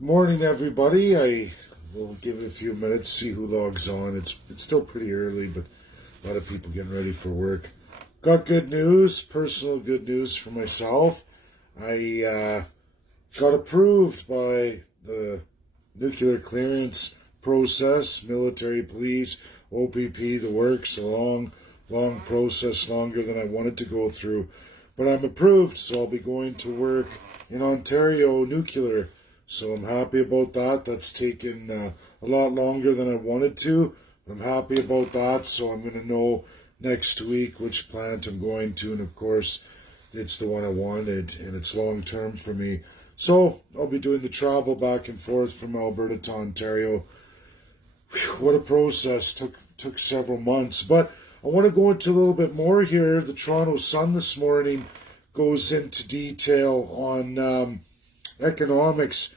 Morning, everybody. I will give it a few minutes, see who logs on. It's still pretty early, but a lot of people getting ready for work. Got good news, personal good news for myself. I got approved by the nuclear clearance process, military, police, OPP, the works. A long process, longer than I wanted to go through. But I'm approved, so I'll be going to work in Ontario nuclear. So I'm happy about that. That's taken a lot longer than I wanted to. But I'm happy about that. So I'm going to know next week which plant I'm going to. And of course, it's the one I wanted. And it's long term for me. So I'll be doing the travel back and forth from Alberta to Ontario. Whew, what a process. Took several months. But I want to go into a little bit more here. The Toronto Sun this morning goes into detail on economics.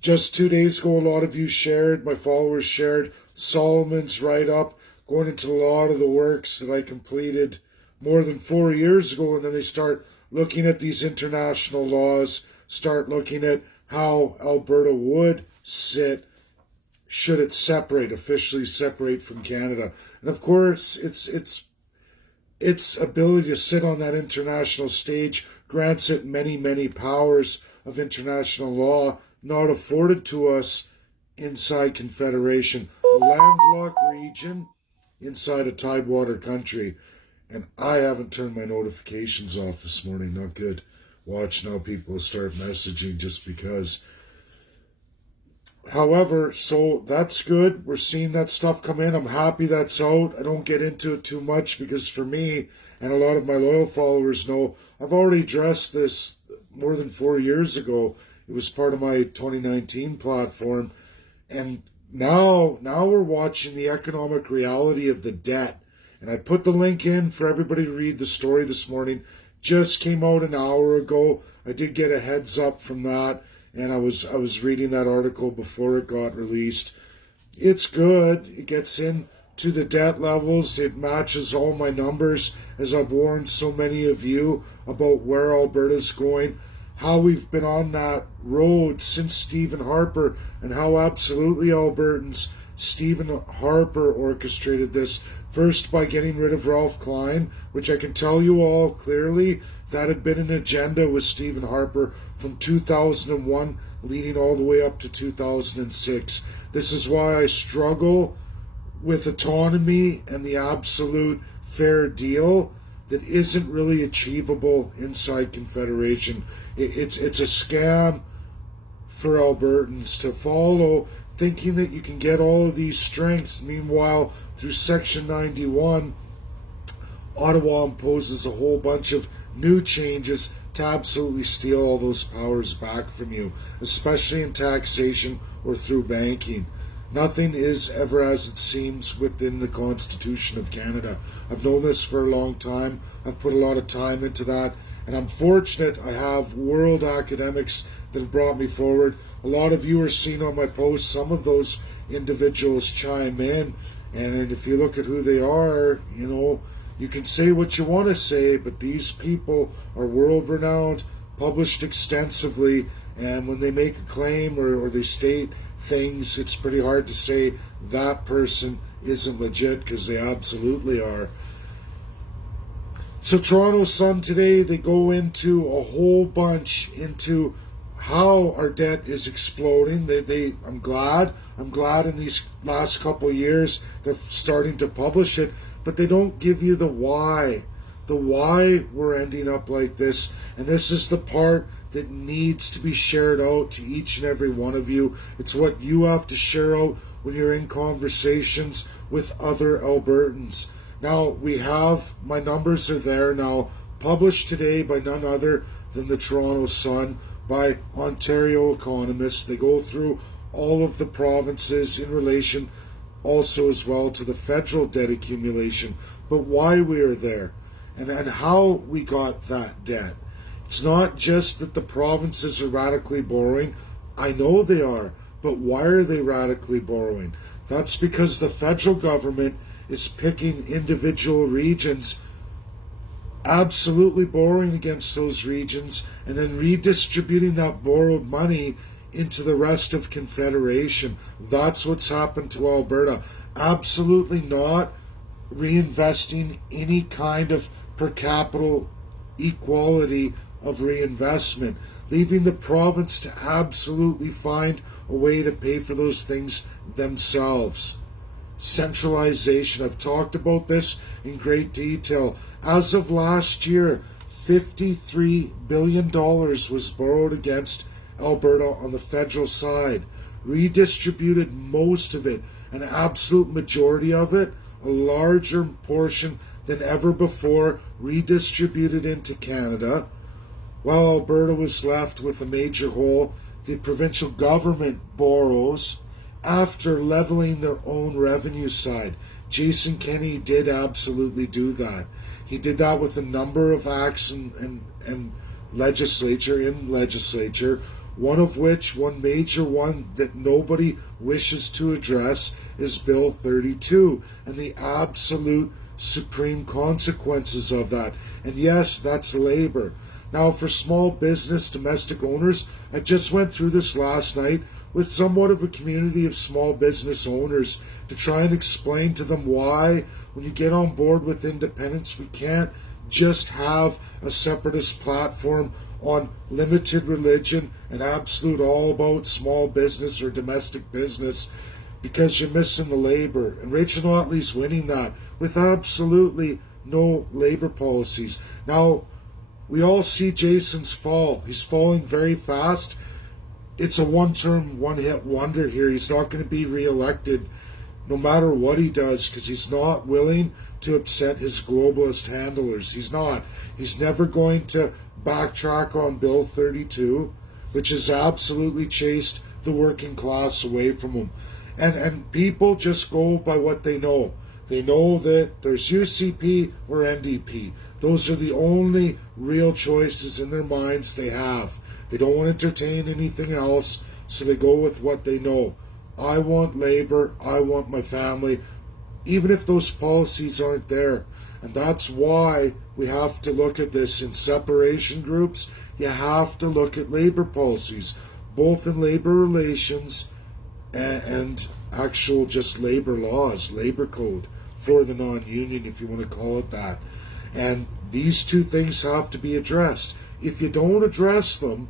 Just 2 days ago, a lot of you shared, my followers shared Solomon's write-up, going into a lot of the works that I completed more than 4 years ago, and then they start looking at these international laws, start looking at how Alberta would sit should it officially separate from Canada. And of course, its ability to sit on that international stage grants it many powers of international law not afforded to us inside Confederation, a landlocked region inside a tidewater country. And I haven't turned my notifications off this morning. Not good. Watch now, people start messaging just because. However, so that's good. We're seeing that stuff come in. I'm happy that's out. I don't get into it too much because for me, and a lot of my loyal followers know, I've already addressed this more than 4 years ago. It was part of my 2019 platform. And now we're watching the economic reality of the debt. And I put the link in for everybody to read the story this morning. Just came out an hour ago. I did get a heads up from that. And I was reading that article before it got released. It's good. It gets into the debt levels. It matches all my numbers, as I've warned so many of you about where Alberta's going, how we've been on that road since Stephen Harper, and how absolutely Albertans, Stephen Harper orchestrated this, first by getting rid of Ralph Klein, which I can tell you all clearly, that had been an agenda with Stephen Harper from 2001 leading all the way up to 2006. This is why I struggle with autonomy and the absolute fair deal that isn't really achievable inside Confederation. It's a scam for Albertans to follow, thinking that you can get all of these strengths. Meanwhile, through Section 91, Ottawa imposes a whole bunch of new changes to absolutely steal all those powers back from you, especially in taxation or through banking. Nothing is ever as it seems within the Constitution of Canada. I've known this for a long time. I've put a lot of time into that. And I'm fortunate I have world academics that have brought me forward. A lot of you are seeing on my posts, some of those individuals chime in. And if you look at who they are, you can say what you want to say, but these people are world-renowned, published extensively, and when they make a claim or they state things, it's pretty hard to say that person isn't legit, because they absolutely are. So Toronto Sun today, they go into a whole bunch into how our debt is exploding. I'm glad in these last couple of years they're starting to publish it, but they don't give you the why we're ending up like this. And this is the part that needs to be shared out to each and every one of you. It's what you have to share out when you're in conversations with other Albertans. Now, my numbers are there now, published today by none other than the Toronto Sun, by Ontario economists. They go through all of the provinces in relation also as well to the federal debt accumulation, but why we are there and how we got that debt. It's not just that the provinces are radically borrowing. I know they are, but why are they radically borrowing? That's because the federal government is picking individual regions, absolutely borrowing against those regions, and then redistributing that borrowed money into the rest of Confederation. That's what's happened to Alberta. Absolutely not reinvesting any kind of per capita equality of reinvestment, leaving the province to absolutely find a way to pay for those things themselves. Centralization. I've talked about this in great detail. As of last year, $53 billion was borrowed against Alberta on the federal side. Redistributed most of it, an absolute majority of it, a larger portion than ever before, redistributed into Canada, while Alberta was left with a major hole. The provincial government borrows after leveling their own revenue side. Jason Kenney did absolutely do that. He did that with a number of acts and legislature, one major one that nobody wishes to address is Bill 32 and the absolute supreme consequences of that. And yes, that's labor. Now, for small business, domestic owners, I just went through this last night with somewhat of a community of small business owners to try and explain to them why, when you get on board with independence, we can't just have a separatist platform on limited religion and absolute all about small business or domestic business, because you're missing the labor. And Rachel Notley's winning that with absolutely no labor policies. Now, we all see Jason's fall. He's falling very fast. It's a one-term, one-hit wonder here. He's not going to be re-elected no matter what he does, because he's not willing to upset his globalist handlers. He's not. He's never going to backtrack on Bill 32, which has absolutely chased the working class away from him. And people just go by what they know. They know that there's UCP or NDP. Those are the only real choices in their minds they have. They don't want to entertain anything else, so they go with what they know. I want labor. I want my family, even if those policies aren't there. And that's why we have to look at this in separation groups. You have to look at labor policies, both in labor relations and actual just labor laws, labor code for the non-union, if you want to call it that. And these two things have to be addressed. If you don't address them,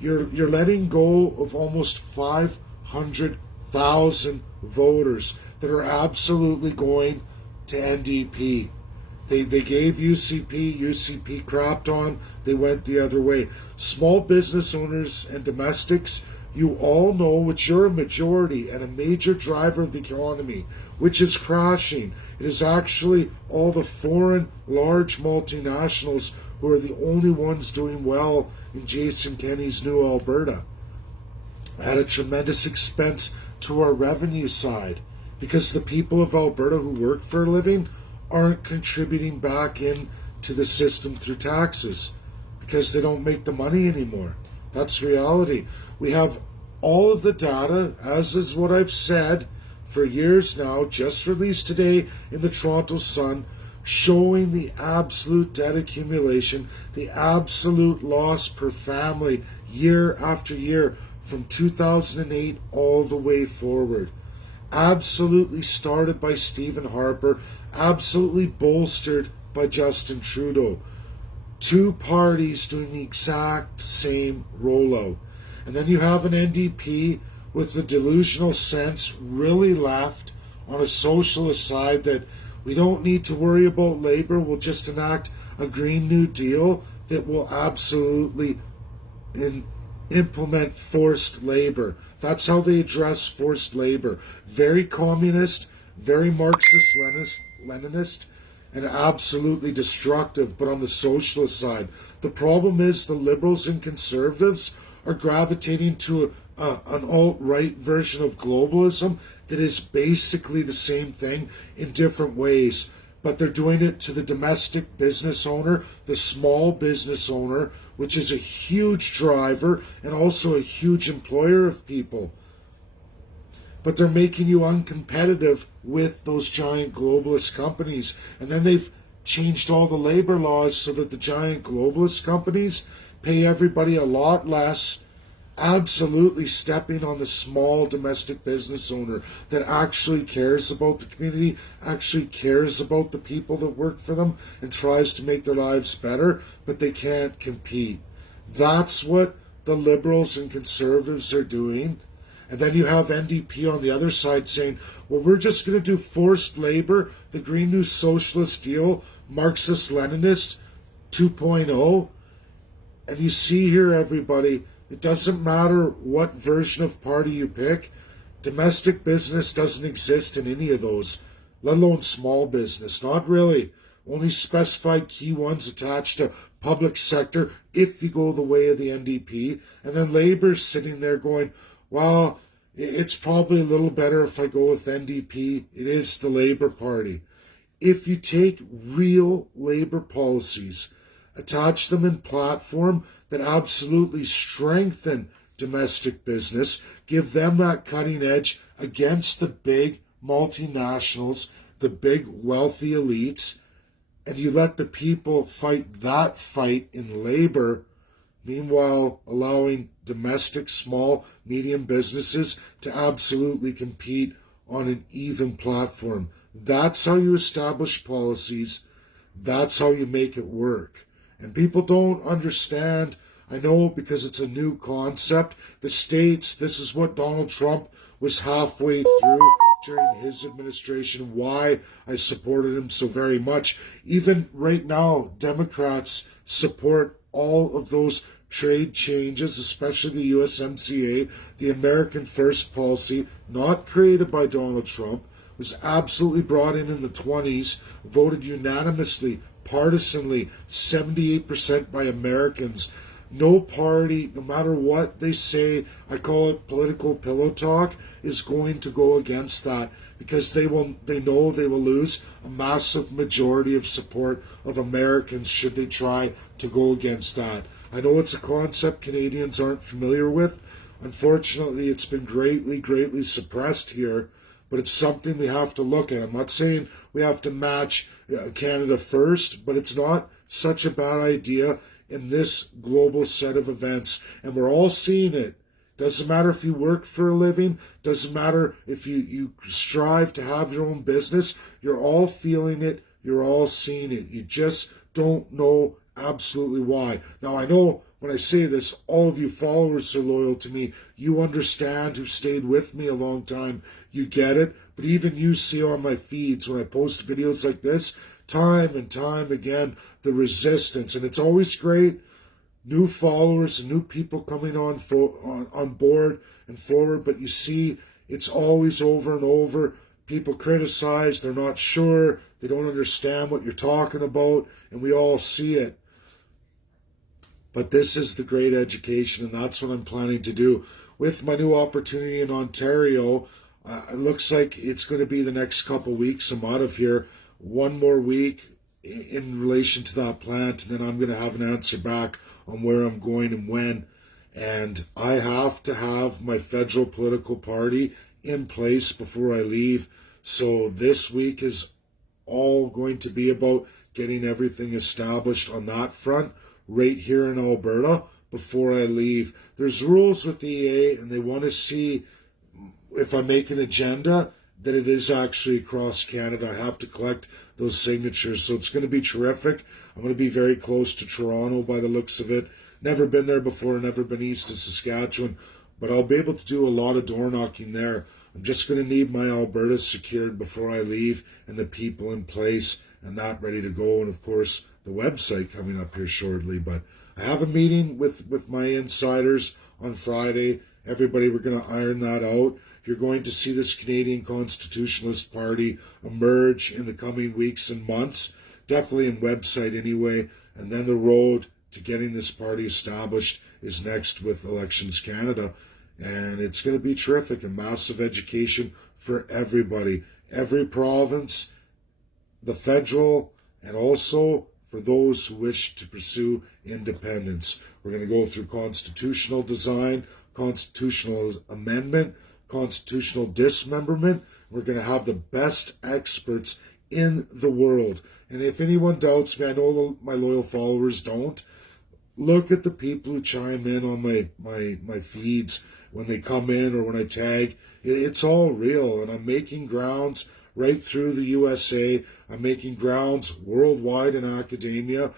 you're letting go of almost 500,000 voters that are absolutely going to NDP. They gave UCP crapped on, they went the other way. Small business owners and domestics, you all know, which you're a majority and a major driver of the economy, which is crashing. It is actually all the foreign large multinationals who are the only ones doing well in Jason Kenney's new Alberta, at a tremendous expense to our revenue side, because the people of Alberta who work for a living aren't contributing back in to the system through taxes, because they don't make the money anymore. That's reality. We have all of the data, as is what I've said for years now, just released today in the Toronto Sun, showing the absolute debt accumulation, the absolute loss per family year after year from 2008 all the way forward. Absolutely started by Stephen Harper, absolutely bolstered by Justin Trudeau. Two parties doing the exact same rollout. And then you have an NDP with the delusional sense really left on a socialist side that we don't need to worry about labor, we'll just enact a Green New Deal that will absolutely implement forced labor. That's how they address forced labor. Very communist, very Marxist-Leninist, and absolutely destructive, but on the socialist side. The problem is the liberals and conservatives are gravitating to an alt-right version of globalism that is basically the same thing in different ways, but they're doing it to the domestic business owner, the small business owner, which is a huge driver and also a huge employer of people. But they're making you uncompetitive with those giant globalist companies. And then they've changed all the labor laws so that the giant globalist companies pay everybody a lot less absolutely stepping on the small domestic business owner that actually cares about the community, actually cares about the people that work for them, and tries to make their lives better, but they can't compete. That's what the Liberals and Conservatives are doing. And then you have NDP on the other side saying, well, we're just going to do forced labor, the Green New Socialist deal, Marxist-Leninist 2.0. And you see here, everybody, it doesn't matter what version of party you pick. Domestic business doesn't exist in any of those, let alone small business. Not really. Only specified key ones attached to public sector if you go the way of the NDP. And then Labour's sitting there going, well, it's probably a little better if I go with NDP. It is the Labour Party. If you take real Labour policies, attach them in platform that absolutely strengthen domestic business, give them that cutting edge against the big multinationals, the big wealthy elites, and you let the people fight that fight in labor, meanwhile allowing domestic small, medium businesses to absolutely compete on an even platform. That's how you establish policies. That's how you make it work. And people don't understand, I know because it's a new concept, the states, this is what Donald Trump was halfway through during his administration, why I supported him so very much. Even right now, Democrats support all of those trade changes, especially the USMCA, the American First policy, not created by Donald Trump, was absolutely brought in the 20s, voted unanimously, partisanly, 78% by Americans. No party, no matter what they say, I call it political pillow talk, is going to go against that because they know they will lose a massive majority of support of Americans should they try to go against that. I know it's a concept Canadians aren't familiar with. Unfortunately, it's been greatly suppressed here, but it's something we have to look at. I'm not saying we have to match Canada first, but it's not such a bad idea in this global set of events, and we're all seeing it. Doesn't matter if you work for a living, doesn't matter if you strive to have your own business, you're all feeling it, you're all seeing it. You just don't know absolutely why. Now, I know when I say this, all of you followers are loyal to me. You understand, who've stayed with me a long time. You get it. But even you see on my feeds when I post videos like this, time and time again, the resistance. And it's always great. New followers and new people coming on board and forward. But you see, it's always over and over. People criticize. They're not sure. They don't understand what you're talking about. And we all see it. But this is the great education, and that's what I'm planning to do. With my new opportunity in Ontario, it looks like it's going to be the next couple weeks. I'm out of here. One more week in relation to that plant, and then I'm going to have an answer back on where I'm going and when. And I have to have my federal political party in place before I leave. So this week is all going to be about getting everything established on that front right here in Alberta before I leave. There's rules with the EA, and they want to see if I make an agenda that it is actually across Canada. I have to collect those signatures, so it's going to be terrific. I'm going to be very close to Toronto by the looks of it. Never been there before, never been east of Saskatchewan, but I'll be able to do a lot of door knocking there. I'm just going to need my Alberta secured before I leave and the people in place and that ready to go. And of course, the website coming up here shortly. But I have a meeting with my insiders on Friday. Everybody, we're going to iron that out. You're going to see this Canadian Constitutionalist Party emerge in the coming weeks and months, definitely in website anyway. And then the road to getting this party established is next with Elections Canada. And it's going to be terrific, a massive education for everybody, every province, the federal, and also for those who wish to pursue independence. We're going to go through constitutional design, constitutional amendment, constitutional dismemberment. We're going to have the best experts in the world. And if anyone doubts me, I know my loyal followers don't, look at the people who chime in on my feeds when they come in or when I tag. It's all real, and I'm making grounds right through the USA. I'm making grounds worldwide in academia.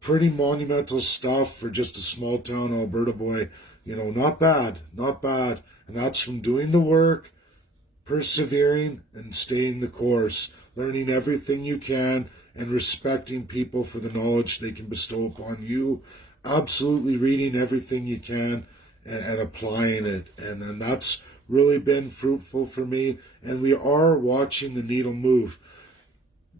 Pretty monumental stuff for just a small town Alberta boy. Not bad, not bad. And that's from doing the work, persevering, and staying the course, learning everything you can, and respecting people for the knowledge they can bestow upon you. Absolutely reading everything you can and applying it. And then that's really been fruitful for me. And we are watching the needle move.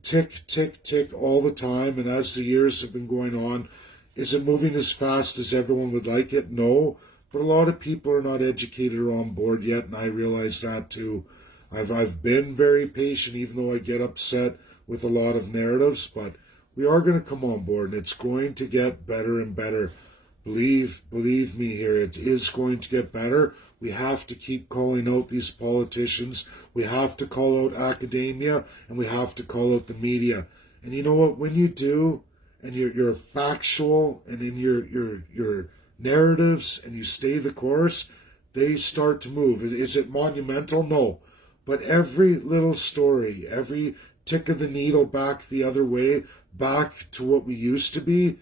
Tick, tick, tick all the time. And as the years have been going on, is it moving as fast as everyone would like it? No. But a lot of people are not educated or on board yet, and I realize that too. I've been very patient, even though I get upset with a lot of narratives, but we are going to come on board, and it's going to get better and better. Believe me here, it is going to get better. We have to keep calling out these politicians. We have to call out academia, and we have to call out the media. And you know what? When you do, and you're factual, and in your narratives, and you stay the course, they start to move. Is it monumental? No. But every little story, every tick of the needle back the other way, back to what we used to be,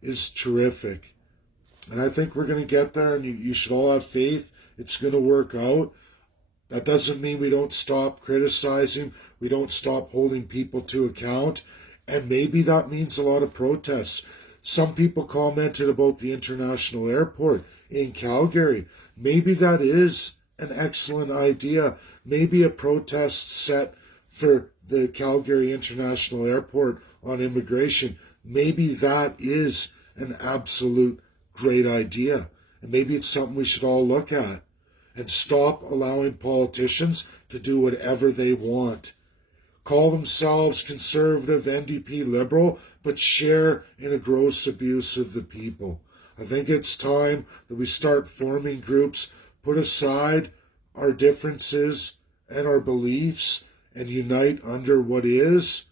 is terrific. And I think we're going to get there, and you should all have faith. It's going to work out. That doesn't mean we don't stop criticizing. We don't stop holding people to account. And maybe that means a lot of protests. Some people commented about the international airport in Calgary. Maybe that is an excellent idea. Maybe a protest set for the Calgary International Airport on immigration. Maybe that is an absolute great idea. And maybe it's something we should all look at and stop allowing politicians to do whatever they want. Call themselves conservative, NDP, liberal, but share in a gross abuse of the people. I think it's time that we start forming groups, put aside our differences and our beliefs, and unite under what is,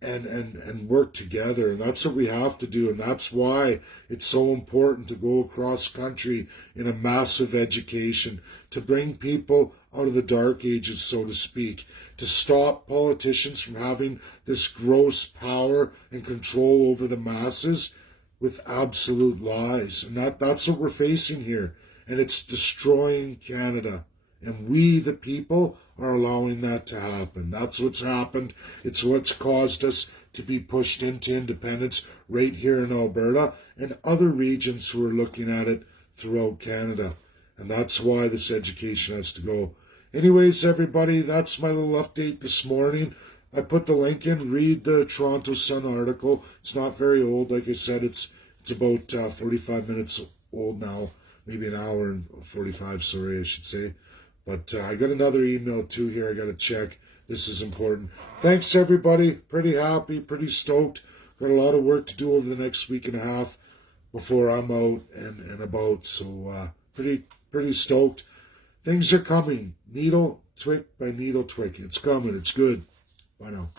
and work together. And that's what we have to do. And that's why it's so important to go across country in a massive education, to bring people out of the dark ages, so to speak, to stop politicians from having this gross power and control over the masses with absolute lies. And that's what we're facing here. And it's destroying Canada. And we, the people, are allowing that to happen. That's what's happened. It's what's caused us to be pushed into independence right here in Alberta and other regions who are looking at it throughout Canada. And that's why this education has to go. Anyways, everybody, that's my little update this morning. I put the link in. Read the Toronto Sun article. It's not very old. Like I said, it's about 45 minutes old now. Maybe an hour and 45, sorry, I should say. But I got another email too here. I got to check. This is important. Thanks, everybody. Pretty happy, pretty stoked. Got a lot of work to do over the next week and a half before I'm out and about. So pretty stoked. Things are coming. Needle twick by needle twick. It's coming. It's good. Bye now.